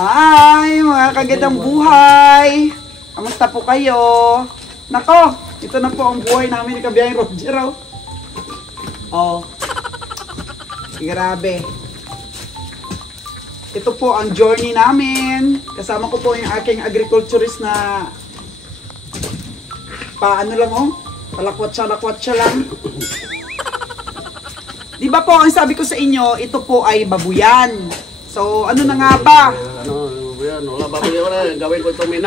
Hi, mga kagandang buhay! Kamusta po kayo? Nako, ito na po ang buhay namin ni Kabiyahing Roger. Oh, grabe. Ito po ang journey namin. Kasama ko po yung aking agriculturist na paano lang palakwat-lakwat lang. Di ba po, ang sabi ko sa inyo, ito po ay babuyan. So, ano na nga ba?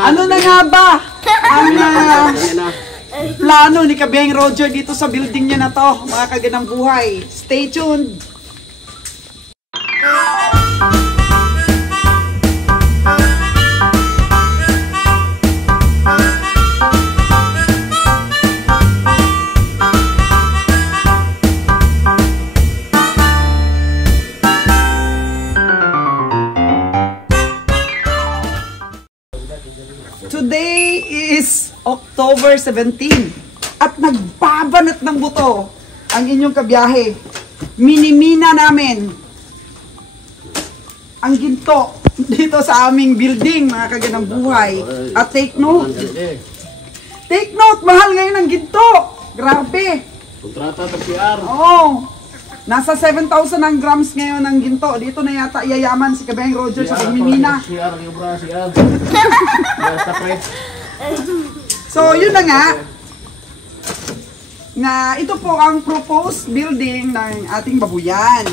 Ano na nga ba? Ang plano ni Kabiyahing Roger dito sa building niya na to, mga kagandang buhay. Stay tuned! Today is October 17 at nagbabanat ng buto ang inyong kabiyahe. Minimina namin ang ginto dito sa aming building, mga kagandang buhay. At take note, mahal ngayon ang ginto. Grabe. Kontrata sa PR. Oo. Nasa 7,000 ang grams ngayon ng ginto. Dito na yata yayaman si Kabiyahing Roger sa pagmimina. So, yun na nga. Na ito po ang proposed building ng ating babuyan.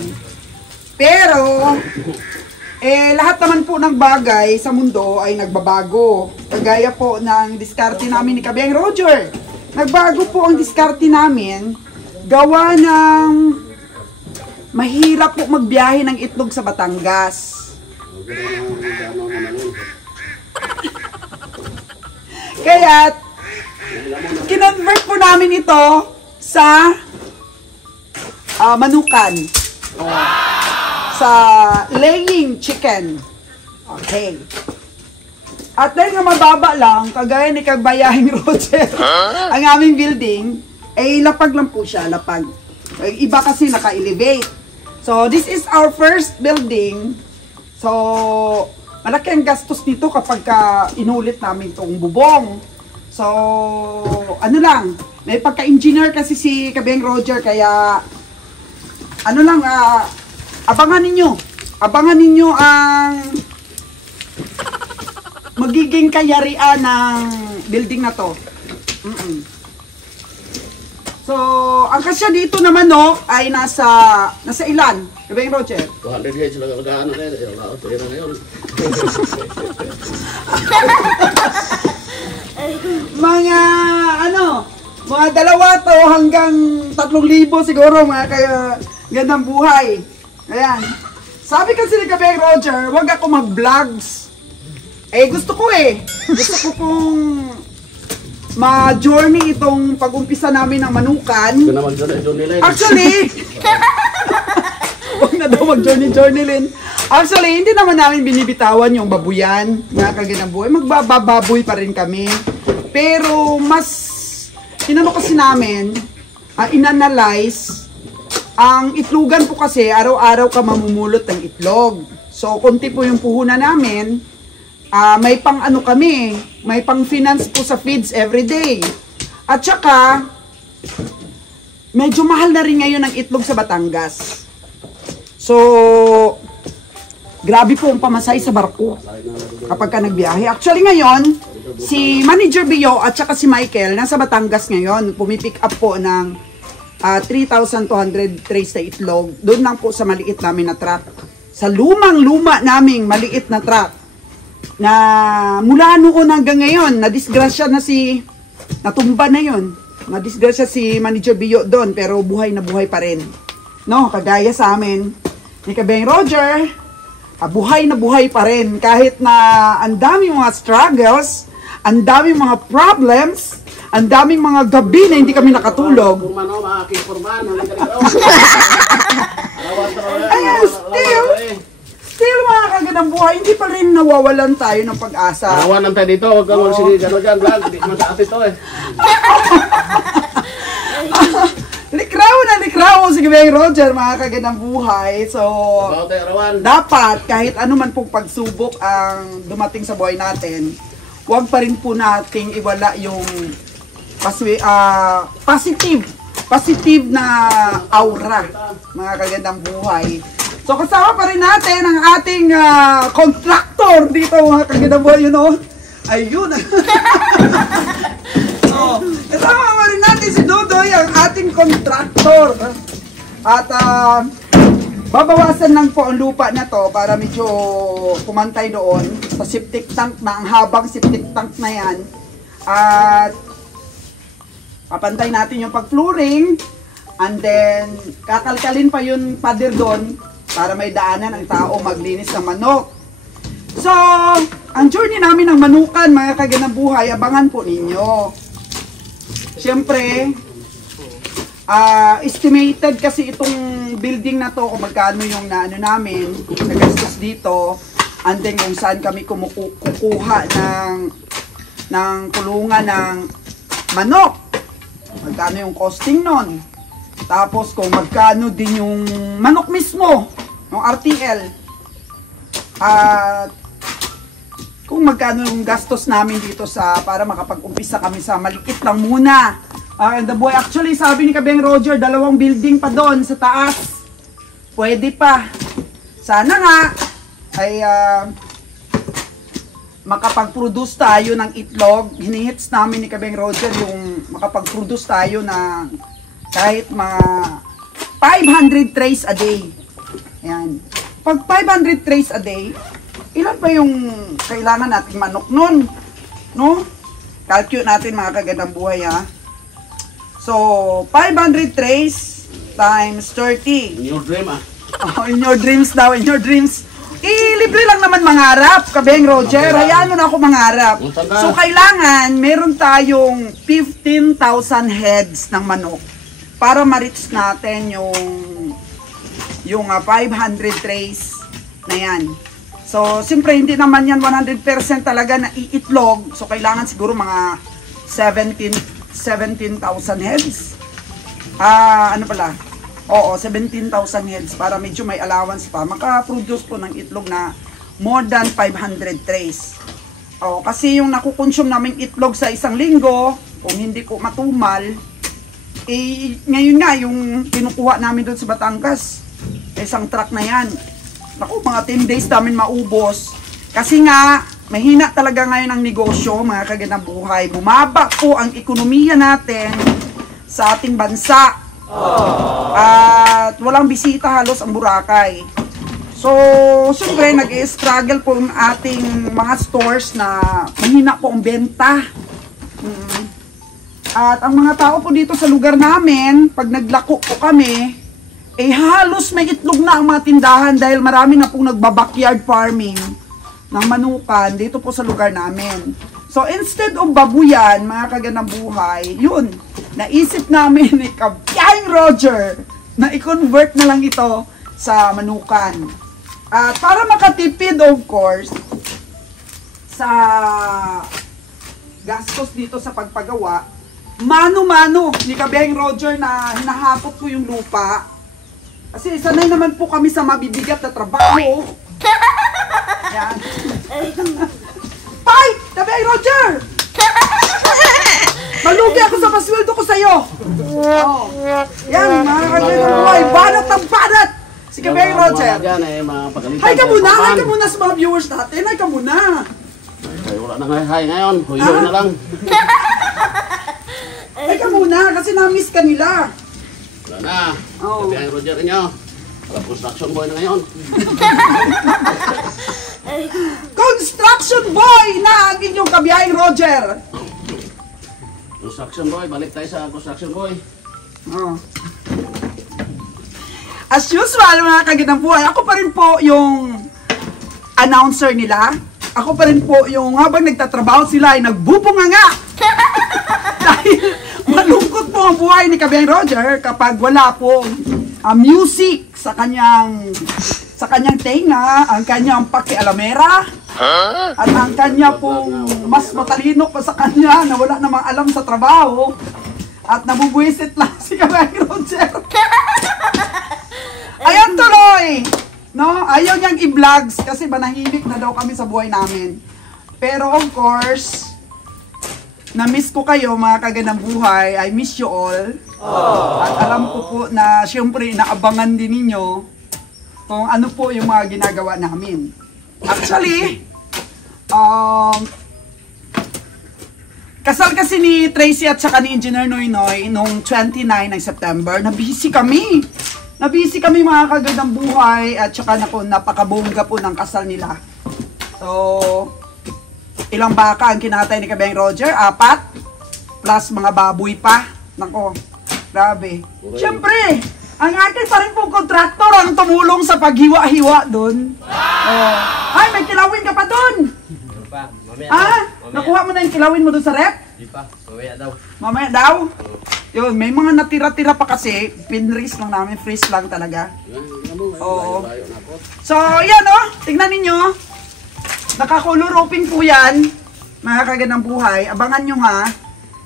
Pero, lahat naman po ng bagay sa mundo ay nagbabago. Kagaya po ng diskarte namin ni Kabiyahing Roger. Nagbago po ang diskarte namin. Gawa ng mahirap po magbiyahe ng itlog sa Batangas. Kaya, kinonvert po namin ito sa manukan. Sa laying chicken. Okay. At dahil nga mababa lang, kagaya ni Kabiyahing Roger, ang aming building, lapag lang po siya, lapag. Iba kasi naka-elevate. So, this is our first building. So, malaki ang gastos nito kapag inulit namin itong bubong. So, ano lang, may pagka-engineer kasi si Kabiyahing Roger, kaya, ano lang, abangan ninyo ang magiging kayarian ng building na to. So, ang kasya dito naman ay nasa ilan? Kabiyahing Roger? 200 guys lang alagaan na rin. Pera na yun. Mga 2 to hanggang 3,000 siguro, mga kaya gandang buhay. Ayan. Sabi kasi ni Kabiyahing Roger, wag ako mag-vlogs. Gusto ko kong ma-journey itong pag-umpisa namin ng manukan. Ito na mag-journey. Actually, huwag na daw mag-journey-journey. Actually, hindi naman namin binibitawan yung babuyan, mga kagandang buhay. Magbababoy pa rin kami. Pero mas, inano kasi namin, inanalyze, ang itlogan po kasi, araw-araw ka mamumulot ng itlog. So, konti po yung puhunan namin. May pang kami, may pang finance po sa feeds everyday. At saka, medyo mahal na rin ngayon ang itlog sa Batangas. So, grabe po ang pamasay sa barko kapag ka nagbiyahe. Actually ngayon, si Manager Bio at saka si Michael nasa Batangas ngayon. Pumipick up po ng 3,200 trays na itlog. Doon lang po sa maliit namin na truck. Sa lumang-luma naming maliit na truck. Na mula noon hanggang ngayon, nadisgrasya na natumba na yon. Nadisgrasya si Manager Bio doon, pero buhay na buhay pa rin. No, kagaya sa amin ni Kabiyahing Roger, buhay na buhay pa rin. Kahit na ang daming mga struggles, ang daming mga problems, ang daming mga gabi na hindi kami nakatulog. Ayan, still mga kagandang buhay, hindi pa rin nawawalan tayo ng pag-asa. Arawan lang tayo dito, huwag kang sige gano'n dyan, vlog. Hindi naman sa atin to eh. Likraw si Gabeng Roger, mga kagandang buhay. So, Bawa tayo, arawan. dapat kahit ano man pong pagsubok ang dumating sa buhay natin, huwag pa rin po nating iwala yung positive na aura, mga kagandang buhay. So kasama pa rin natin ang ating contractor dito, mga kagandang buhay, you know? Ayun. So, kasama pa rin natin si Dodoy, ang ating contractor. At babawasan lang po ang lupa na to para medyo pumantay doon sa septic tank na, ang habang septic tank na yan. At papantay natin yung pag-flooring, and then kakalkalin pa yung pader doon para may daanan ang tao maglinis ng manok. So, ang journey namin ng manukan, mga kagandang buhay, abangan po ninyo. Siyempre, estimated kasi itong building na to kung magkano yung naano namin, nagastos dito, and then kung saan kami kukuha ng kulungan ng manok. Magkano yung costing nun. Tapos kung magkano din yung manok mismo, yung RTL. At kung magkano yung gastos namin dito para makapag-umpisa kami sa maliit lang muna. And the boy, actually sabi ni Kabeng Roger, 2 building pa doon sa taas. Pwede pa. Sana nga ay makapag-produce tayo ng itlog. Hinihits namin ni Kabeng Roger yung makapag-produce tayo ng kahit mga 500 trays a day. Ayan. Pag 500 trays a day, ilan pa yung kailangan nating manok nun? No? Calculate natin, mga kagandang buhay, ha? So, 500 trays times 30. In your dream ah. Oh, in your dreams daw, in your dreams. Libre lang naman mangarap, Kabeng Roger. Hayaan mo na ako mangarap. So, kailangan, meron tayong 15,000 heads ng manok para ma-reach natin yung 500 trays na yan. So, siyempre, hindi naman yan 100% talaga na iitlog. So, kailangan siguro mga 17,000 heads. Ano pala? Oo, 17,000 heads para medyo may allowance pa. Maka-produce po ng itlog na more than 500 trays. Oo, kasi yung nakukonsume naming itlog sa isang linggo, kung hindi ko matumal, ngayon nga, yung kinukuha namin doon sa Batangas, isang truck na yan. Naku, mga 10 days namin maubos. Kasi nga, mahina talaga ngayon ang negosyo, mga kagandang buhay. Bumaba po ang ekonomiya natin sa ating bansa. At walang bisita halos ang Boracay. So, siyempre, nag-i-struggle po ang ating mga stores na mahina po ang benta. At ang mga tao po dito sa lugar namin, pag naglako po kami, halos may itlog na ang mga tindahan dahil marami na pong nagba-backyard farming ng manukan dito po sa lugar namin. So, instead of babuyan, mga kagandang buhay, yun, naisip namin ni Kabeng Roger na i-convert na lang ito sa manukan. At para makatipid, of course, sa gastos dito sa pagpagawa, mano-mano ni Kabeng Roger na hinahapot ko yung lupa. Kasi sanay naman po kami sa mabibigat na trabaho. Yan. Pai! Kabeng Roger! Malugi ako sa pasweldo ko sa'yo. Oh. Yan, mga kagandang buhay. Banat ng banat! Si Kabeng Roger. Hi ka muna! Hi ka muna sa mga viewers natin. Hi ka muna! Ay, wala na hi ngayon. Huyo na lang. Hi ka muna kasi na-miss ka nila. Wala na. Oh. Kabeng Roger inyo. Para construction boy na ngayon. Construction boy na ang inyong Kabeng Roger. Construction boy. Balik tayo sa construction boy. Oh. As usual, mga kagandang buhay, ako pa rin po yung announcer nila. Ako pa rin po yung habang nagtatrabaho sila ay nagbubunganga. Dahil malungkot po ang buhay ni Kabeng Roger kapag wala pong music sa kanyang sa kanyang tenga, ang kanyang pakialamera, at ang kanya pong mas matalino pa sa kanya na wala namang alam sa trabaho, at nabubwisit lang si Kabeng Roger. Ayan tuloy! No? Ayaw niyang i-vlogs kasi manahimik na daw kami sa buhay namin. Pero of course, na-miss ko kayo mga kagandang buhay. I miss you all. At alam ko po na syempre inaabangan din ninyo kung ano po yung mga ginagawa namin. Actually, kasal kasi ni Tracy at saka ni Engineer Noynoy nung 29 ng September. Nabisi kami. Nabisi kami mga kagandang buhay at saka napakabongga po ng kasal nila. So, ilang baka ang kinatay ni Kabeng Roger? 4 plus mga baboy pa. Nako, grabe. Siyempre, ang akin pa rin pong kontraktor ang tumulong sa paghiwa-hiwa doon. Ay, may kilawin ka pa doon. Nakuha mo na yung kilawin mo doon sa rep? Di pa, mamaya daw. Mamaya daw? Yun, may mga natira-tira pa kasi. Pinris lang namin, freeze lang talaga. Oo. So, yan tingnan ninyo. Nakakolor open po yan. Mga kagandang buhay. Abangan nyo ha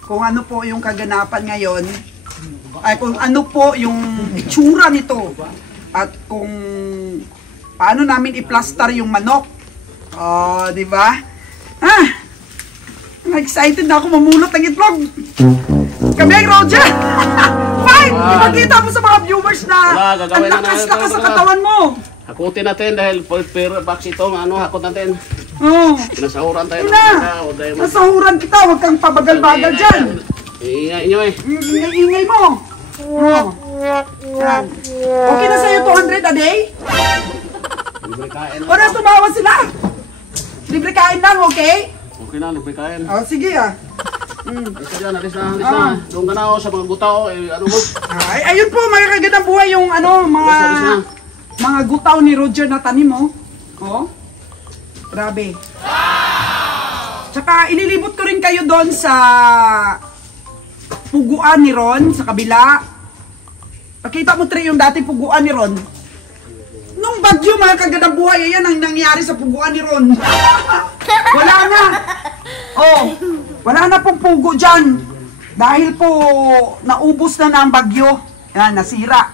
kung ano po yung kaganapan ngayon. Ay, kung ano po yung itsura nito. At kung paano namin i-plaster yung manok. Di ba? Excited na ako mamulot ng itlog. Kabeng Roger! Fine! Ipagkita mo sa mga viewers na ang lakas-lakas sa katawan mo. Hakutin natin dahil per box ito, hakot natin. Pinasahuran tayo. Nasahuran kita, huwag kang pabagal-bagal dyan. Iingay nyo eh. Ingay mo. Okay na sa'yo 200 a day? Libre kain. O na tumawa sila? Libre kain lang, okay? Okay na, libre kain. Sige Alis na, alis na. Doon ka na sa mga gutaw, ano mo? Ayun po, mga kagandang buhay yung mga gutaw ni Roger na tanim mo. Grabe. Tsaka inilibot ko rin kayo doon sa puguan ni Ron, sa kabila. Pakita mo, Trey, yung dati puguan ni Ron. Nung bagyo, mga kagandang buhay, ayan ang nangyari sa puguan ni Ron. Wala na. Wala na pong pugo dyan. Dahil po, naubos na ang bagyo. Yan, nasira.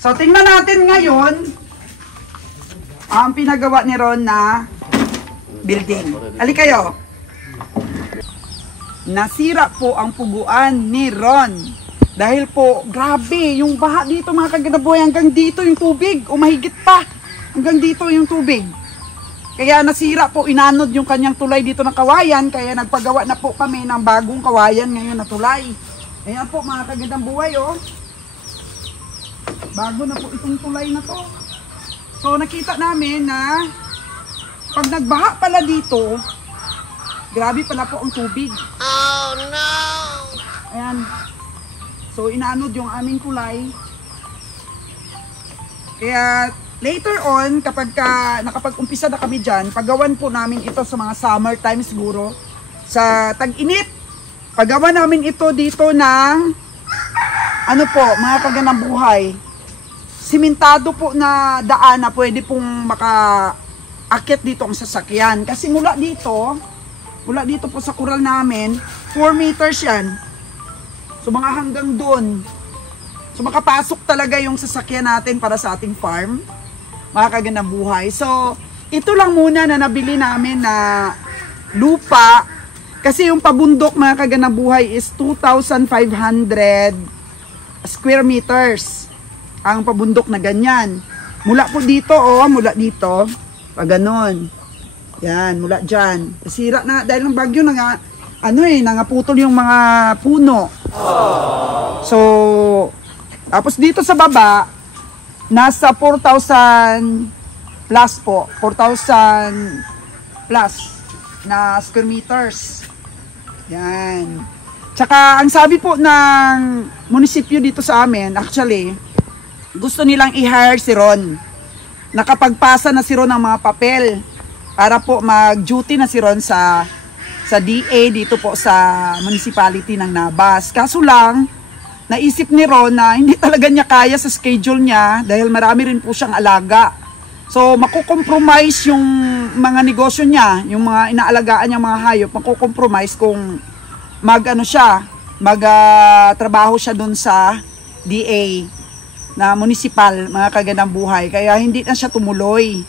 So, tingnan natin ngayon ang pinagawa ni Ron na building. Ali kayo. Nasira po ang puguan ni Ron. Dahil po, grabe, yung baha dito mga kaganaboy, hanggang dito yung tubig. O mahigit pa. Hanggang dito yung tubig. Kaya nasira po, inanod yung kanyang tulay dito ng kawayan. Kaya nagpagawa na po kami ng bagong kawayan ngayon na tulay. Ayan po mga kagandang buhay bago na po itong tulay na to. So nakita namin na pag nagbaha pala dito, grabe pala po ang tubig. Oh no! Ayan. So inanod yung aming tulay. Kaya later on, kapag nakapag-umpisa na kami dyan, paggawan po namin ito sa mga summer time siguro. Sa tag-init, paggawa namin ito dito ng, mga kagandang buhay. Simentado po na daan na pwede pong maka-akit dito ang sasakyan. Kasi mula dito po sa kural namin, 4 meters yan. So mga hanggang doon. So makapasok talaga yung sasakyan natin para sa ating farm. Mga kagandang buhay. So, ito lang muna na nabili namin na lupa. Kasi yung pabundok mga kagandang buhay is 2,500 square meters. Ang pabundok na ganyan. Mula po dito, mula dito. Pag ganon. Yan, mula dyan. Nasira na, dahil ng bagyo na nga, nangaputol yung mga puno. So, tapos dito sa baba, nasa 4,000 plus po. 4,000 plus na square meters. Yan. Tsaka, ang sabi po ng munisipyo dito sa amin, actually, gusto nilang i-hire si Ron. Nakapagpasa na si Ron ng mga papel para po mag-duty na si Ron sa DA dito po sa municipality ng Nabas. Kaso lang, naisip ni Ron na hindi talaga niya kaya sa schedule niya dahil marami rin po siyang alaga. So, makukompromise yung mga negosyo niya, yung mga inaalagaan niya mga hayop, makukompromise kung trabaho siya dun sa DA na municipal, mga kagandang buhay. Kaya hindi na siya tumuloy.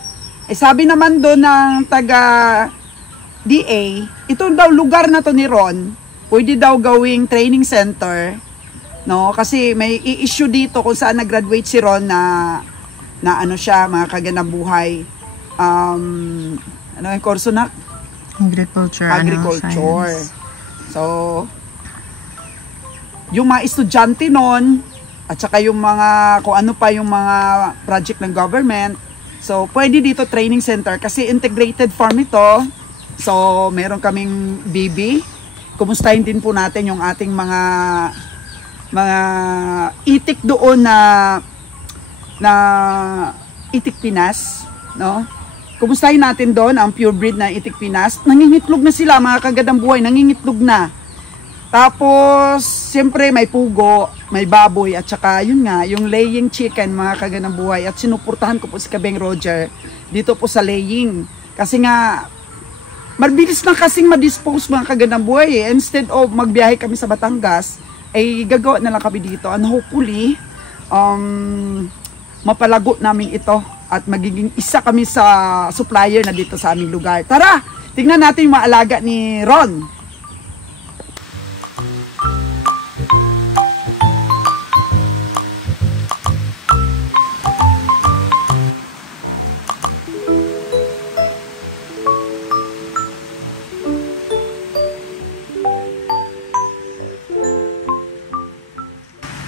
Sabi naman doon ng taga DA, ito daw lugar na to ni Ron, pwede daw gawing training center, no? Kasi may i-issue dito kung saan nag-graduate si Ron na ano siya, mga kagandang buhay. Ano yung kurso na? Agriculture. Agriculture. So, yung mga estudyante nun, at saka yung mga, kung ano pa yung mga project ng government, so, pwede dito training center kasi integrated farm ito. So, meron kaming BB. Kumustahin din po natin yung ating mga itik doon na Itik Pinas, no? Kumustahin natin doon ang purebred na Itik Pinas. Nangingitlog na sila, mga kagandang buhay, nangingitlog na. Tapos, siyempre may pugo, may baboy, at saka yun nga, yung laying chicken, mga kagandang buhay. At sinuportahan ko po si Kabeng Roger dito po sa laying. Kasi nga, mabilis na kasing ma-dispose mga kagandang buhay eh. Instead of magbiyahe kami sa Batangas, ay gagawa na lang kami dito. And hopefully, mapalago namin ito at magiging isa kami sa supplier na dito sa aming lugar. Tara, tingnan natin yung mga alaga ni Ron.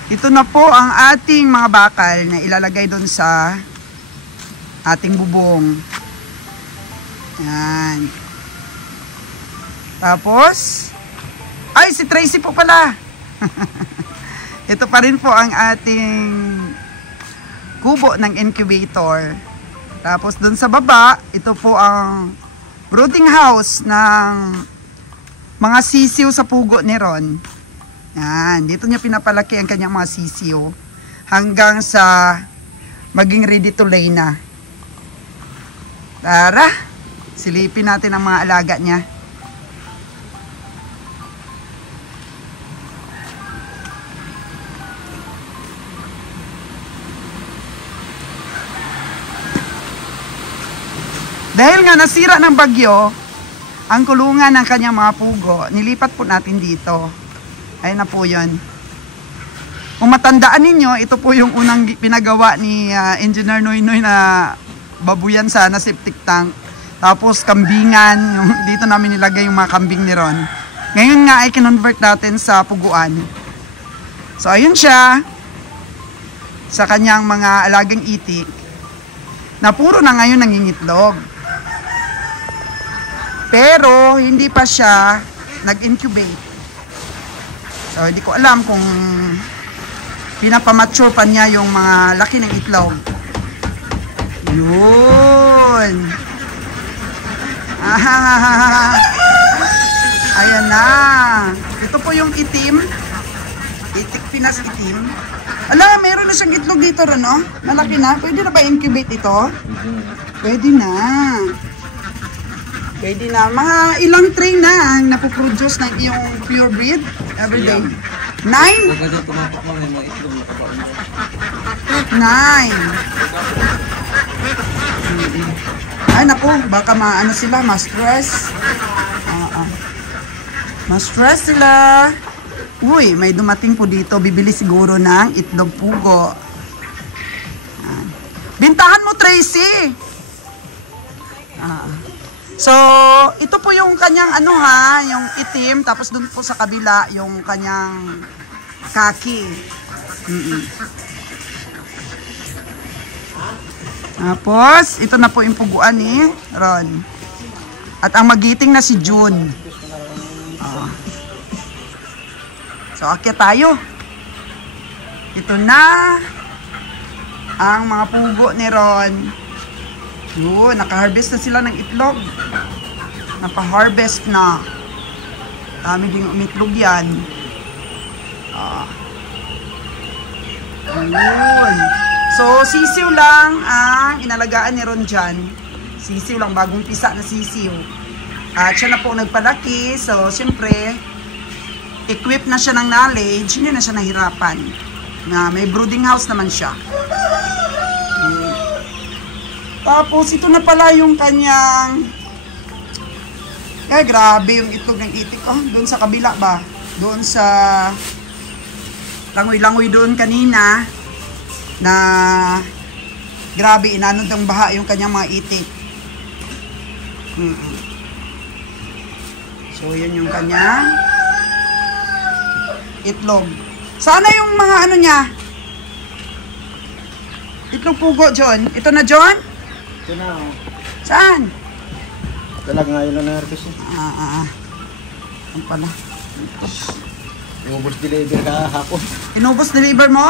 Ito na po ang ating mga bakal na ilalagay doon sa ating bubong. Yan. Tapos, ay si Tracy po pala. Ito pa rin po ang ating kubo ng incubator. Tapos doon sa baba, ito po ang brooding house ng mga sisiw sa pugo ni Ron. Yan, dito niya pinapalaki ang kanyang mga sisiyo hanggang sa maging ready to lay na. Tara, silipin natin ang mga alaga niya. Dahil nga nasira ng bagyo ang kulungan ng kanyang mga pugo, nilipat po natin dito. Ayun na po yun. Kung matandaan ninyo, ito po yung unang pinagawa ni Engineer Noynoy na babuyan sana, septic tank. Tapos kambingan, dito namin nilagay yung mga kambing ni Ron. Ngayon nga ay kinonvert natin sa puguan. So ayun siya, sa kanyang mga alagang itik, na puro na ngayon nangingitlog. Pero hindi pa siya nag-incubate. So, hindi ko alam kung pinapamature pa niya yung mga laki ng itlog. Yun. Ayan na. Ito po yung itim. Itik Pinas itim. Ala, meron na siyang itlog dito, no? Malaki na. Pwede na ba incubate ito? Pwede na. Pwede na. Mga ilang tray na ang napoproduce ng iyong purebred everyday? 9? 9. Ay, naku. Baka maano sila, ma-stress. Ma-stress sila. Uy, may dumating po dito. Bibili siguro ng itlog pugo. Bintahan mo, Tracy! So, ito po yung kanyang yung itim, tapos dun po sa kabila yung kanyang kaki. Tapos, ito na po yung puguan ni Ron. At ang magiting na si June. So, akyat tayo. Ito na ang mga pugo ni Ron. Yun, naka-harvest na sila ng itlog. Naka-harvest na. Dami ding umitlog yan. Ayun. So, sisiw lang ang inalagaan ni Ron dyan. Sisiw lang, bagong pisa na sisiw. At siya na po nagpalaki. So, siyempre, equip na siya ng knowledge, hindi na siya nahirapan. Na may brooding house naman siya. Tapos, ito na pala yung kanyang... grabe yung itlog ng itik. Doon sa kabila ba? Doon sa... Langoy-langoy doon kanina. Na grabe, inanod ng baha yung kanyang mga itik. So, yun yung kanyang itlog. Sana yung mga ano niya. Itlog pugo, John. Ito na, John? Ito na, oh. Saan? Ito lang ngayon lang na-harvest eh. Ano pala? Inubos deliver kahapon. Inubos deliver mo?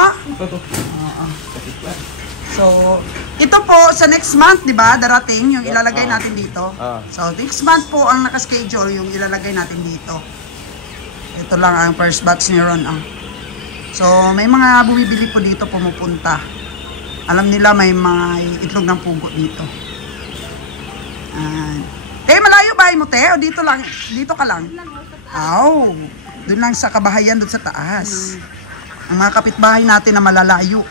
So, ito po sa next month, di ba, darating yung ilalagay natin dito. So, next month po ang nakaschedule yung ilalagay natin dito. Ito lang ang first batch ni Ron. So, may mga bumibili po dito pumupunta. Alam nila may mga itlog ng pugo dito. Malayo ba mo, te? O dito lang? Dito ka lang? Doon lang sa kabahayan, doon sa taas. Ang mga kapitbahay natin na malalayo.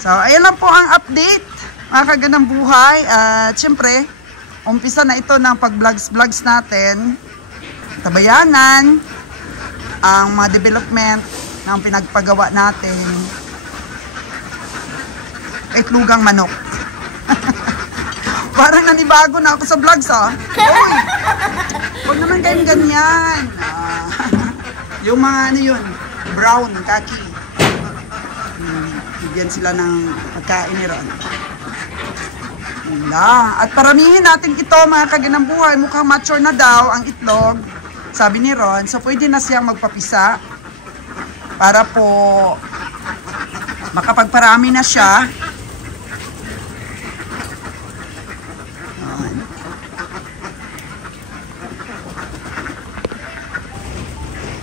So, ayan lang po ang update, mga kagandang buhay. At syempre, umpisa na ito ng pag-vlogs natin. Tabayanan, ang mga development ng pinagpagawa natin. Itlugang manok. Parang nanibago na ako sa vlogs, Uy! Huwag naman kayong ganyan. Yung mga ano yun, brown, kaki. Bigyan sila ng pagkain ni Ron. At paramihin natin ito, mga kagandang buhay. Mukhang mature na daw ang itlog, sabi ni Ron. So, pwede na siyang magpapisa para po makapagparami na siya.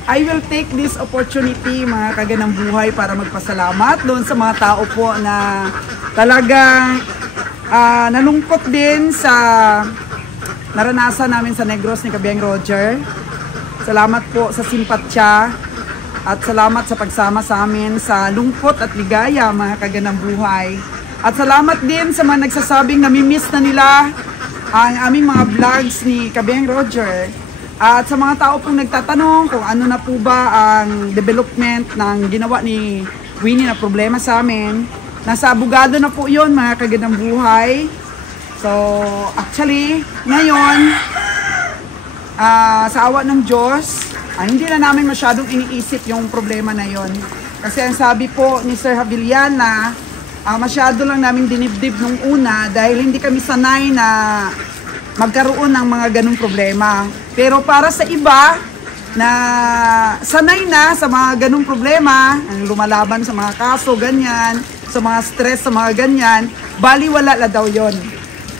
I will take this opportunity, mga kagandang buhay, para magpasalamat doon sa mga tao po na talagang nalungkot din sa naranasan namin sa Negros ni Kabiang Roger. Salamat po sa simpatsya at salamat sa pagsama sa amin sa lungkot at ligaya, mga kagandang buhay. At salamat din sa mga nagsasabing namimiss na nila ang aming mga vlogs ni Kabiang Roger. At sa mga tao pong nagtatanong kung ano na po ba ang development ng ginawa ni Winnie na problema sa amin, nasa abogado na po yun, mga kagandang buhay. So, actually, ngayon, sa awa ng Diyos, hindi na namin masyadong iniisip yung problema na yon. Kasi ang sabi po ni Sir Havillana, masyado lang namin dinibdib nung una dahil hindi kami sanay na magkaroon ng mga ganung problema. Pero para sa iba na sanay na sa mga ganung problema, ang lumalaban sa mga kaso, ganyan, sa mga stress, sa mga ganyan, baliwala na daw yon.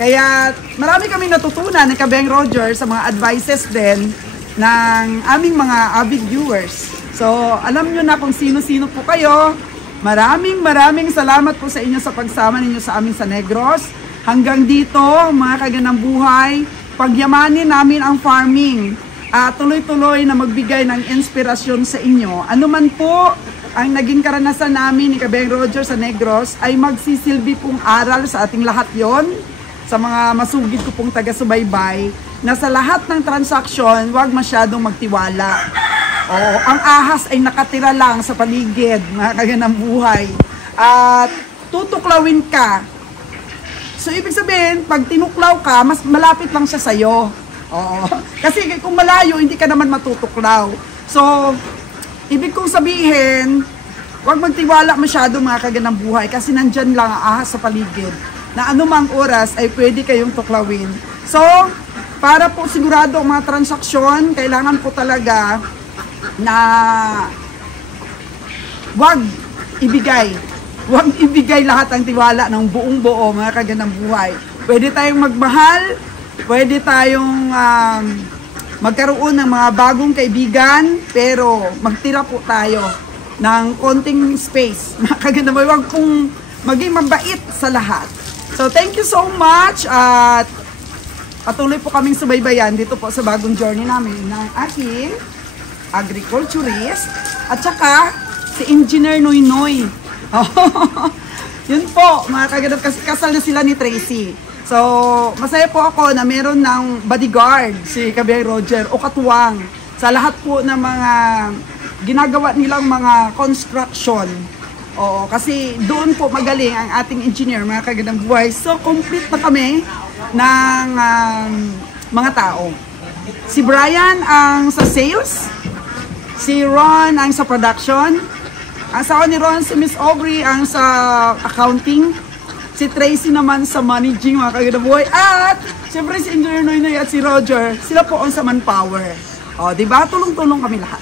Kaya marami kaming natutunan ni Kabiang Roger sa mga advices din ng aming mga avid viewers. So, alam nyo na kung sino-sino po kayo. Maraming salamat po sa inyo sa pagsama ninyo sa amin sa Negros. Hanggang dito, mga kagandang buhay, pagyamanin namin ang farming at tuloy-tuloy na magbigay ng inspirasyon sa inyo. Ano man po ang naging karanasan namin ni Kabiang Roger sa Negros ay magsisilbi pong aral sa ating lahat yon, sa mga masugid ko pong taga-subaybay, na sa lahat ng transaksyon, huwag masyadong magtiwala. Oo, ang ahas ay nakatira lang sa paligid, mga kagandang buhay. At tutuklawin ka. So, ibig sabihin, pag tinuklaw ka, mas malapit lang siya sa'yo. Oo. Kasi kung malayo, hindi ka naman matutuklaw. So, ibig kong sabihin, huwag magtiwala masyado, mga kagandang buhay, kasi nandyan lang ang ahas sa paligid na anumang oras ay pwede kayong tuklawin. So, para po sigurado ang mga transaksyon, kailangan po talaga na huwag ibigay lahat ang tiwala ng buong buo, mga kagandang buhay. Pwede tayong magmahal, pwede tayong magkaroon ng mga bagong kaibigan, pero magtira po tayo ng konting space. Mga kaganda boy, huwag pong maging mabait sa lahat. So thank you so much at patuloy po kaming subaybayan dito po sa bagong journey namin ng aking agriculturist at saka si Engineer Noy Noy. Yun po, mga kaganda, kasi kasal na sila ni Tracy. So, masaya po ako na meron ng bodyguard si Kabiyay Roger o katuwang sa lahat po ng mga ginagawa nilang mga construction. Oo, kasi doon po magaling ang ating engineer, mga kagandang buhay. So, complete na kami ng mga tao. Si Brian ang sa sales, si Ron ang sa production, ang sa ni Ron si Miss Aubrey ang sa accounting, si Tracy naman sa managing, mga kagandang buhay, at siyempre si Engineer Noy Noy at si Roger, sila po ang sa manpower. O, diba? Tulong-tulong kami lahat.